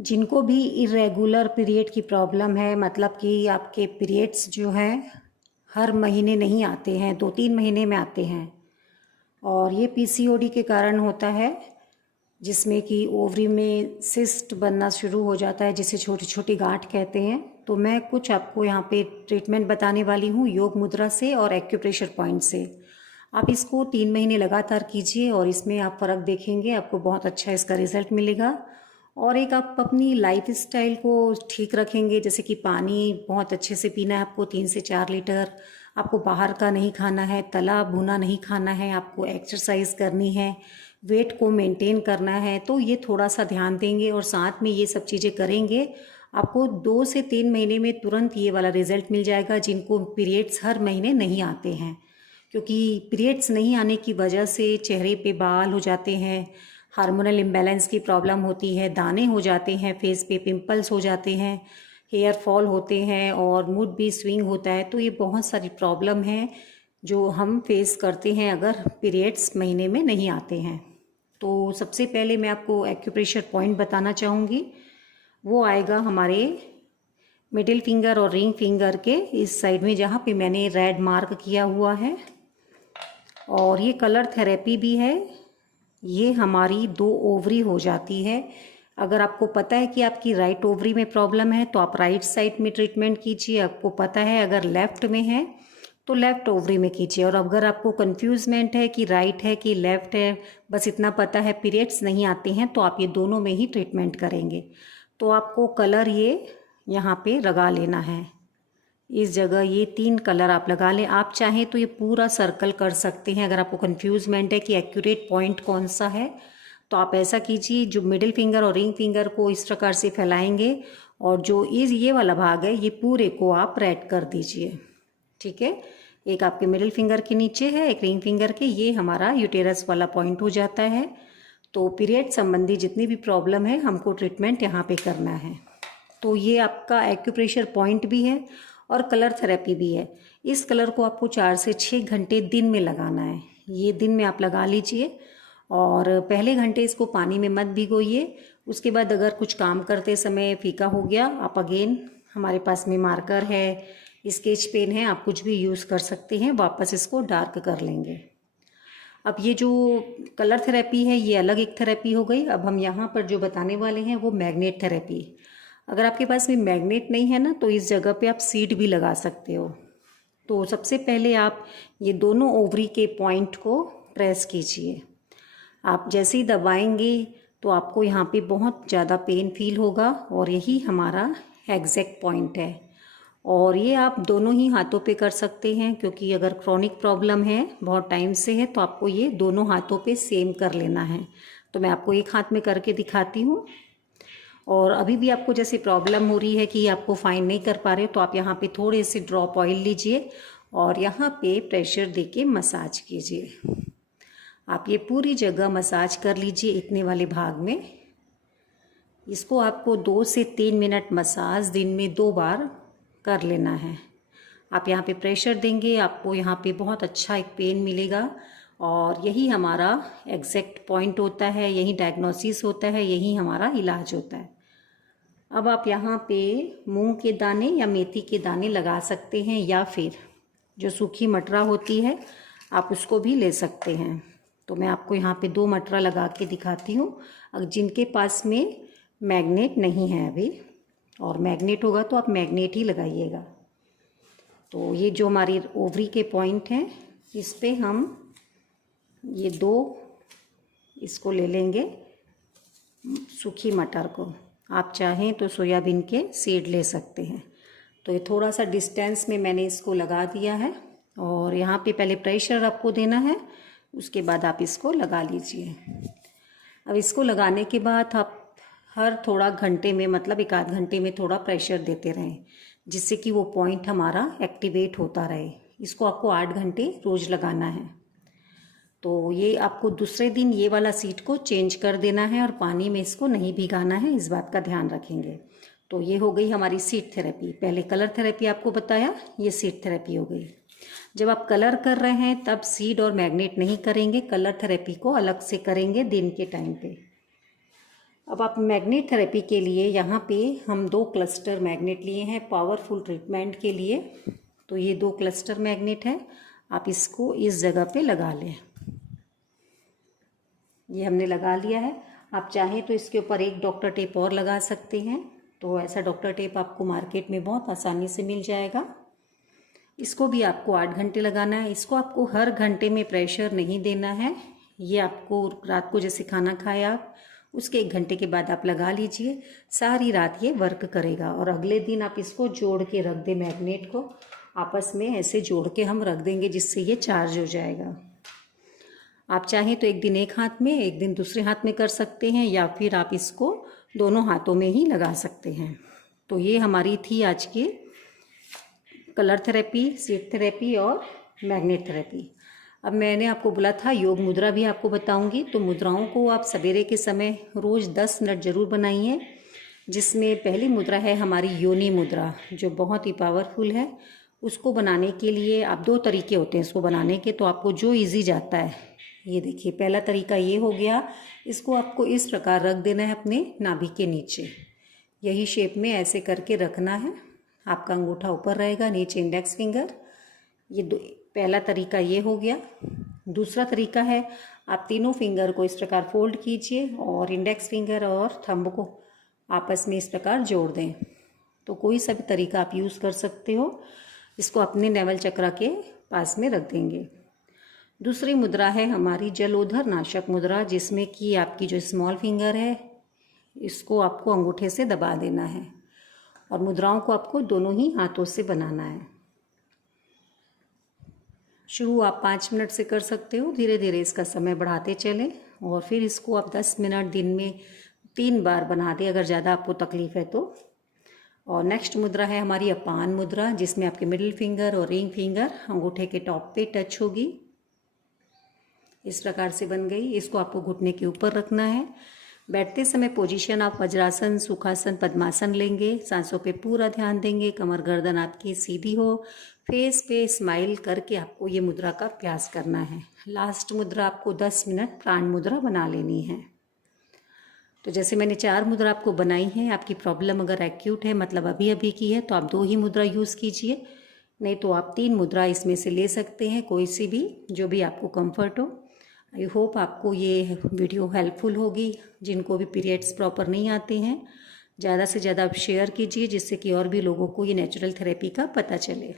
जिनको भी irregular period की प्रॉब्लम है, मतलब कि आपके पीरियड्स जो हैं हर महीने नहीं आते हैं, 2-3 महीने में आते हैं, और ये पीसीओडी के कारण होता है, जिसमें कि ओवरी में सिस्ट बनना शुरू हो जाता है, जिसे छोटी छोटी गांठ कहते हैं। तो मैं कुछ आपको यहाँ पे ट्रीटमेंट बताने वाली हूँ योग मुद्रा से और एक्यूप्रेशर पॉइंट से। आप इसको 3 महीने लगातार कीजिए और इसमें आप फ़र्क देखेंगे, आपको बहुत अच्छा इसका रिज़ल्ट मिलेगा। और एक आप अपनी लाइफ स्टाइल को ठीक रखेंगे, जैसे कि पानी बहुत अच्छे से पीना है आपको, 3 से 4 लीटर। आपको बाहर का नहीं खाना है, तला भुना नहीं खाना है, आपको एक्सरसाइज करनी है, वेट को मेंटेन करना है। तो ये थोड़ा सा ध्यान देंगे और साथ में ये सब चीज़ें करेंगे, आपको 2 से 3 महीने में तुरंत ये वाला रिजल्ट मिल जाएगा। जिनको पीरियड्स हर महीने नहीं आते हैं, क्योंकि पीरियड्स नहीं आने की वजह से चेहरे पे बाल हो जाते हैं, हार्मोनल इम्बैलेंस की प्रॉब्लम होती है, दाने हो जाते हैं, फेस पे पिंपल्स हो जाते हैं, हेयर फॉल होते हैं और मूड भी स्विंग होता है। तो ये बहुत सारी प्रॉब्लम है जो हम फेस करते हैं अगर पीरियड्स महीने में नहीं आते हैं। तो सबसे पहले मैं आपको एक्यूप्रेशर पॉइंट बताना चाहूँगी। वो आएगा हमारे मिडिल फिंगर और रिंग फिंगर के इस साइड में, जहाँ पे मैंने रेड मार्क किया हुआ है। और ये कलर थेरेपी भी है। ये हमारी 2 ओवरी हो जाती है। अगर आपको पता है कि आपकी राइट ओवरी में प्रॉब्लम है तो आप राइट साइड में ट्रीटमेंट कीजिए। आपको पता है अगर लेफ़्ट में है तो लेफ़्ट ओवरी में कीजिए। और अगर आपको कन्फ्यूजमेंट है कि राइट है कि लेफ़्ट है, बस इतना पता है पीरियड्स नहीं आते हैं, तो आप ये दोनों में ही ट्रीटमेंट करेंगे। तो आपको कलर ये यहाँ पे लगा लेना है, इस जगह ये 3 कलर आप लगा लें। आप चाहें तो ये पूरा सर्कल कर सकते हैं। अगर आपको कन्फ्यूजमेंट है कि एक्यूरेट पॉइंट कौन सा है, तो आप ऐसा कीजिए, जो मिडिल फिंगर और रिंग फिंगर को इस प्रकार से फैलाएंगे और जो ये वाला भाग है ये पूरे को आप रेड कर दीजिए। ठीक है, एक आपके मिडिल फिंगर के नीचे है, एक रिंग फिंगर के, ये हमारा यूटेरस वाला पॉइंट हो जाता है। तो पीरियड संबंधी जितनी भी प्रॉब्लम है हमको ट्रीटमेंट यहाँ पे करना है। तो ये आपका एक्यूप्रेशर पॉइंट भी है और कलर थेरेपी भी है। इस कलर को आपको 4 से 6 घंटे दिन में लगाना है। ये दिन में आप लगा लीजिए और पहले घंटे इसको पानी में मत भिगोइए। उसके बाद अगर कुछ काम करते समय फीका हो गया, आप अगेन, हमारे पास में मार्कर है, स्केच पेन है, आप कुछ भी यूज़ कर सकते हैं, वापस इसको डार्क कर लेंगे। अब ये जो कलर थेरेपी है ये अलग एक थेरेपी हो गई। अब हम यहाँ पर जो बताने वाले हैं वो मैग्नेट थेरेपी। अगर आपके पास में मैग्नेट नहीं है ना, तो इस जगह पे आप सीड भी लगा सकते हो। तो सबसे पहले आप ये दोनों ओवरी के पॉइंट को प्रेस कीजिए। आप जैसे ही दबाएंगे तो आपको यहाँ पे बहुत ज़्यादा पेन फील होगा और यही हमारा एग्जैक्ट पॉइंट है। और ये आप दोनों ही हाथों पे कर सकते हैं, क्योंकि अगर क्रॉनिक प्रॉब्लम है, बहुत टाइम से है, तो आपको ये दोनों हाथों पे सेम कर लेना है। तो मैं आपको एक हाथ में करके दिखाती हूँ। और अभी भी आपको जैसे प्रॉब्लम हो रही है कि आपको फाइन नहीं कर पा रहे हो, तो आप यहाँ पे थोड़े से ड्रॉप ऑयल लीजिए और यहाँ पे प्रेशर देके मसाज कीजिए। आप ये पूरी जगह मसाज कर लीजिए इतने वाले भाग में। इसको आपको 2 से 3 मिनट मसाज दिन में 2 बार कर लेना है। आप यहाँ पे प्रेशर देंगे, आपको यहाँ पे बहुत अच्छा एक पेन मिलेगा और यही हमारा एग्जैक्ट पॉइंट होता है, यही डायग्नोसिस होता है, यही हमारा इलाज होता है। अब आप यहाँ पे मूंग के दाने या मेथी के दाने लगा सकते हैं, या फिर जो सूखी मटरा होती है आप उसको भी ले सकते हैं। तो मैं आपको यहाँ पे 2 मटरा लगा के दिखाती हूँ। अब जिनके पास में मैग्नेट नहीं है अभी, और मैग्नेट होगा तो आप मैग्नेट ही लगाइएगा। तो ये जो हमारी ओवरी के पॉइंट हैं, इस पे हम ये 2 इसको ले लेंगे, सूखी मटर को। आप चाहें तो सोयाबीन के सीड ले सकते हैं। तो ये थोड़ा सा डिस्टेंस में मैंने इसको लगा दिया है और यहाँ पे पहले प्रेशर आपको देना है, उसके बाद आप इसको लगा लीजिए। अब इसको लगाने के बाद आप हर थोड़ा घंटे में, मतलब 1 आध घंटे में थोड़ा प्रेशर देते रहें, जिससे कि वो पॉइंट हमारा एक्टिवेट होता रहे। इसको आपको 8 घंटे रोज़ लगाना है। तो ये आपको दूसरे दिन ये वाला सीट को चेंज कर देना है और पानी में इसको नहीं भिगाना है, इस बात का ध्यान रखेंगे। तो ये हो गई हमारी सीट थेरेपी। पहले कलर थेरेपी आपको बताया, ये सीट थेरेपी हो गई। जब आप कलर कर रहे हैं तब सीड और मैग्नेट नहीं करेंगे, कलर थेरेपी को अलग से करेंगे दिन के टाइम पे। अब आप मैग्नेट थेरेपी के लिए यहाँ पे हम 2 क्लस्टर मैग्नेट लिए हैं पावरफुल ट्रीटमेंट के लिए। तो ये 2 क्लस्टर मैग्नेट है, आप इसको इस जगह पे लगा लें। ये हमने लगा लिया है। आप चाहें तो इसके ऊपर एक डॉक्टर टेप और लगा सकते हैं। तो ऐसा डॉक्टर टेप आपको मार्केट में बहुत आसानी से मिल जाएगा। इसको भी आपको 8 घंटे लगाना है। इसको आपको हर घंटे में प्रेशर नहीं देना है। ये आपको रात को जैसे खाना खाए आप उसके 1 घंटे के बाद आप लगा लीजिए। सारी रात ये वर्क करेगा और अगले दिन आप इसको जोड़ के रख दें। मैग्नेट को आपस में ऐसे जोड़ के हम रख देंगे जिससे ये चार्ज हो जाएगा। आप चाहें तो एक दिन एक हाथ में एक दिन दूसरे हाथ में कर सकते हैं, या फिर आप इसको दोनों हाथों में ही लगा सकते हैं। तो ये हमारी थी आज की कलर थेरेपी, सीड थेरेपी और मैग्नेट थेरेपी। अब मैंने आपको बोला था योग मुद्रा भी आपको बताऊंगी। तो मुद्राओं को आप सवेरे के समय रोज़ 10 मिनट ज़रूर बनाइए, जिसमें पहली मुद्रा है हमारी योनि मुद्रा, जो बहुत ही पावरफुल है। उसको बनाने के लिए आप 2 तरीके होते हैं इसको बनाने के, तो आपको जो इजी जाता है। ये देखिए, पहला तरीका ये हो गया। इसको आपको इस प्रकार रख देना है अपने नाभि के नीचे, यही शेप में ऐसे करके रखना है। आपका अंगूठा ऊपर रहेगा, नीचे इंडेक्स फिंगर। ये पहला तरीका ये हो गया। दूसरा तरीका है, आप तीनों फिंगर को इस प्रकार फोल्ड कीजिए और इंडेक्स फिंगर और थंब को आपस में इस प्रकार जोड़ दें। तो कोई सा भी तरीका आप यूज़ कर सकते हो। इसको अपने नेवल चक्र के पास में रख देंगे। दूसरी मुद्रा है हमारी जलोधर नाशक मुद्रा, जिसमें कि आपकी जो स्मॉल फिंगर है इसको आपको अंगूठे से दबा देना है और मुद्राओं को आपको दोनों ही हाथों से बनाना है। शुरू आप 5 मिनट से कर सकते हो, धीरे धीरे इसका समय बढ़ाते चलें। और फिर इसको आप 10 मिनट दिन में 3 बार बना दें अगर ज़्यादा आपको तकलीफ़ है तो। और नेक्स्ट मुद्रा है हमारी अपान मुद्रा, जिसमें आपके मिडिल फिंगर और रिंग फिंगर अंगूठे के टॉप पे टच होगी। इस प्रकार से बन गई। इसको आपको घुटने के ऊपर रखना है। बैठते समय पोजीशन आप वज्रासन, सुखासन, पद्मासन लेंगे। सांसों पे पूरा ध्यान देंगे। कमर गर्दन आपकी सीधी हो। फेस पे स्माइल करके आपको ये मुद्रा का अभ्यास करना है। लास्ट मुद्रा आपको 10 मिनट प्राण मुद्रा बना लेनी है। तो जैसे मैंने 4 मुद्रा आपको बनाई है। आपकी प्रॉब्लम अगर एक्यूट है, मतलब अभी अभी की है, तो आप 2 ही मुद्रा यूज़ कीजिए, नहीं तो आप 3 मुद्रा इसमें से ले सकते हैं, कोई सी भी जो भी आपको कंफर्ट हो। आई होप आपको ये वीडियो हेल्पफुल होगी। जिनको भी पीरियड्स प्रॉपर नहीं आते हैं, ज़्यादा से ज़्यादा आप शेयर कीजिए, जिससे कि और भी लोगों को ये नेचुरल थेरेपी का पता चले।